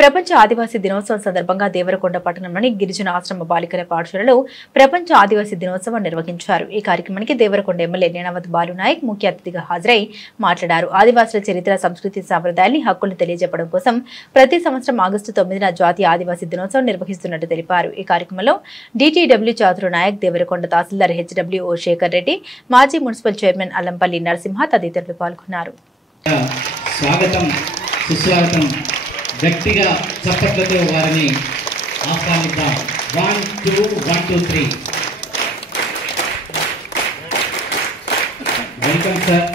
ప్రపంచ ఆదివాసీ దినోత్సవం సందర్భంగా దేవరకొండ పట్టణంలోని గిరిజన ఆశ్రమ బాలికల పాఠశాలలో ప్రపంచ ఆదివాసీ దినోత్సవం నిర్వహించారు। ఈ కార్యక్రమానికి దేవరకొండ ఎమ్మెల్యే నేనావత్ బాలు నాయక్ ముఖ్య అతిథిగా హాజరై మాట్లాడారు। ఆదివాసుల చరిత్ర, సంస్కృతి, సాంప్రదాయాన్ని, హక్కులను తెలియజెప్పడం కోసం ప్రతి సంవత్సరం ఆగస్టు 9న జాతీయ ఆదివాసీ దినోత్సవం నిర్వహిస్తున్నట్టు తెలిపారు। ఈ కార్యక్రమంలో డిటిడబ్ల్యూ చాతురు నాయక్, దేవరకొండ తహసీల్దార్ హెచ్డబ్ల్యూఓ శేఖర్ రెడ్డి, మాజీ మున్సిపల్ చైర్మన్ అల్లంపల్లి నరసింహ తదితరులు పాల్గొన్నారు। స్వాగతం సుస్వాగతం గట్టిగా చప్పట్లతో వారిని ఆహ్వానిద్దాం। 1 2 1 2 3 వెల్కమ్ సార్।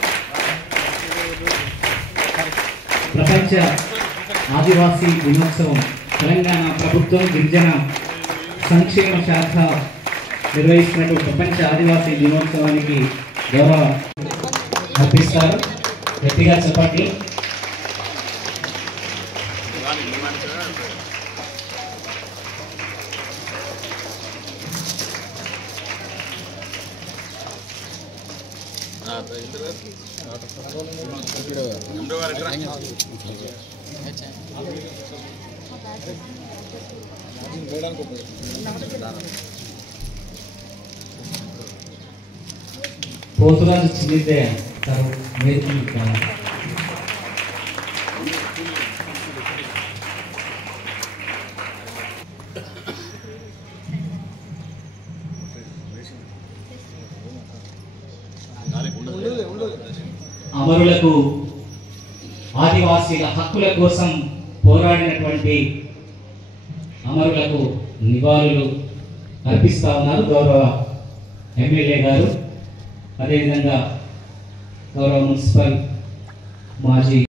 ప్రపంచ ఆదివాసీ దినోత్సవం తెలంగాణ ప్రభుత్వం గిరిజన సంక్షేమ శాఖ నిర్వహిస్తున్నట్టు ప్రపంచ ఆదివాసీ దినోత్సవానికి గౌరవం అర్పిస్తారు। గట్టిగా చెప్పండి। పోతురాజు చిన్నిదే అమరులకు ఆదివాసీల హక్కుల కోసం పోరాడినటువంటి అమరులకు నివాళులు అర్పిస్తా ఉన్నారు గౌరవ ఎమ్మెల్యే గారు, అదేవిధంగా గౌరవ మున్సిపల్ మాజీ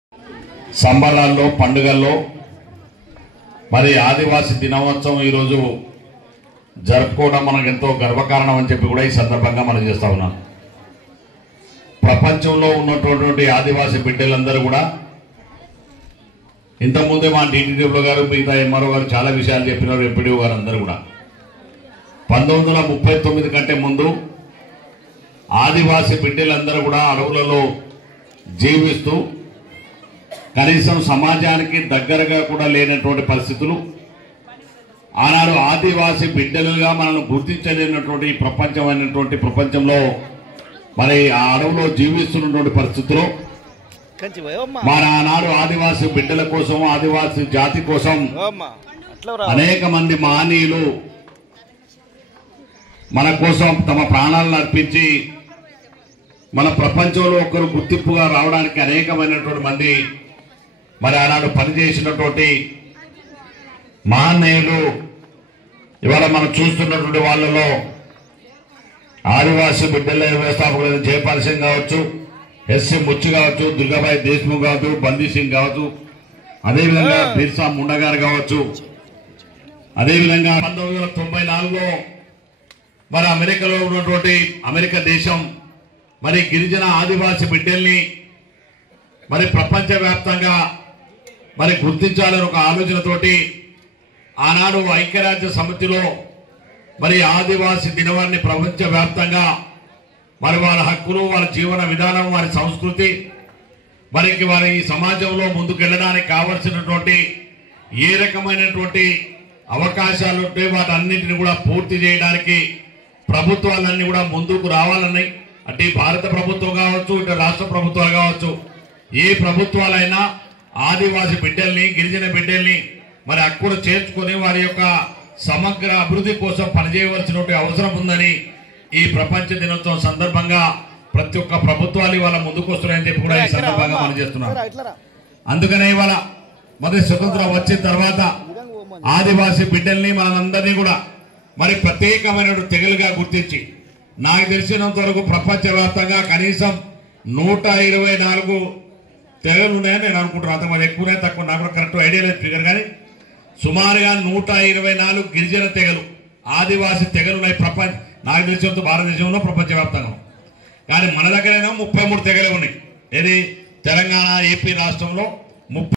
సంబరాల్లో పండుగల్లో మరి ఆదివాసీ దినోత్సవం ఈరోజు జరుపుకోవడం మనకు ఎంతో గర్వకారణం అని చెప్పి కూడా ఈ సందర్భంగా మనం చేస్తా ఉన్నాం। ప్రపంచంలో ఉన్నటువంటి ఆదివాసీ బిడ్డలందరూ కూడా ఇంతకుముందే మా డిటిడబ్ల్యూ గారు, మిగతా ఎంఆర్ఓ గారు చాలా విషయాలు చెప్పినారు, ఎంపీడీఓ గారు అందరూ కూడా 1939 కంటే ముందు ఆదివాసీ బిడ్డలందరూ కూడా అడవులలో జీవిస్తూ కనీసం సమాజానికి దగ్గరగా కూడా లేనటువంటి పరిస్థితులు, ఆనాడు ఆదివాసీ బిడ్డలుగా మనల్ని గుర్తించలేనటువంటి ప్రపంచంలో మరి ఆ అడవులో జీవిస్తున్నటువంటి పరిస్థితుల్లో మరి ఆనాడు ఆదివాసీ బిడ్డల కోసం, ఆదివాసీ జాతి కోసం అనేక మంది మహనీయులు మన కోసం తమ ప్రాణాలను అర్పించి మన ప్రపంచంలో ఒకరు గుర్తింపుగా రావడానికి అనేకమైనటువంటి మంది మరి ఆనాడు పనిచేసినటువంటి మహనీయులు ఇవాళ మనం చూస్తున్నటువంటి వాళ్ళలో ఆదివాసీ బిడ్డల వ్యవస్థాపకులైన జయపాల్ సింగ్ కావచ్చు, ఎస్సీ ముచ్చు కావచ్చు, దుర్గాబాయి దేశ్ముఖ్ కావచ్చు, బందీ సింగ్ కావచ్చు, అదేవిధంగా బిర్సా ముండా గారు కావచ్చు, అదేవిధంగా 1994లో మరి అమెరికాలో ఉన్నటువంటి అమెరికా దేశం మరి గిరిజన ఆదివాసీ బిడ్డల్ని మరి ప్రపంచవ్యాప్తంగా మరి గుర్తించాలని ఒక ఆలోచనతోటి ఆనాడు ఐక్యరాజ్య సమితిలో మరి ఆదివాసీ దినవాన్ని ప్రపంచవ్యాప్తంగా మరి వారి హక్కులు, వారి జీవన విధానం, వారి సంస్కృతి, మరి వారి సమాజంలో ముందుకెళ్ళడానికి కావలసినటువంటి ఏ రకమైనటువంటి అవకాశాలు ఉంటే వాటన్నింటిని కూడా పూర్తి చేయడానికి ప్రభుత్వాలన్నీ కూడా ముందుకు రావాలని, అంటే భారత ప్రభుత్వం కావచ్చు, ఇటు రాష్ట్ర ప్రభుత్వాలు కావచ్చు, ఏ ప్రభుత్వాలైనా ఆదివాసీ బిడ్డల్ని, గిరిజన బిడ్డల్ని మరి హక్కులు చేర్చుకొని వారి యొక్క సమగ్ర అభివృద్ధి కోసం పనిచేయవలసినటువంటి అవసరం ఉందని ఈ ప్రపంచ దినోత్సవం సందర్భంగా ప్రతి ఒక్క ప్రభుత్వాలు ఇవాళ ముందుకు వస్తున్నాయని చెప్పి కూడా ఈ సందర్భంగా మనం చేస్తున్నాం। అందుకనే ఇవాళ మొదటి స్వతంత్రం వచ్చిన తర్వాత ఆదివాసీ బిడ్డల్ని మనందరినీ కూడా మరి ప్రత్యేకమైన తెగలుగా గుర్తించి, నాకు తెలిసినంత వరకు ప్రపంచవ్యాప్తంగా కనీసం 124 తెగలు ఉన్నాయని నేను అనుకుంటున్నాను। అంత మరి ఎక్కువనే తక్కువ నాకు కూడా కరెక్ట్ ఐడియా లేదు ఫిగర్, కానీ సుమారుగా 124 గిరిజన తెగలు, ఆదివాసీ తెగలు ఉన్నాయి నాకు తెలిసినంత భారతదేశంలో ప్రపంచవ్యాప్తంగా। కానీ మన దగ్గరైనా 33 తెగలు ఉన్నాయి। ఏది తెలంగాణ, ఏపీ రాష్ట్రంలో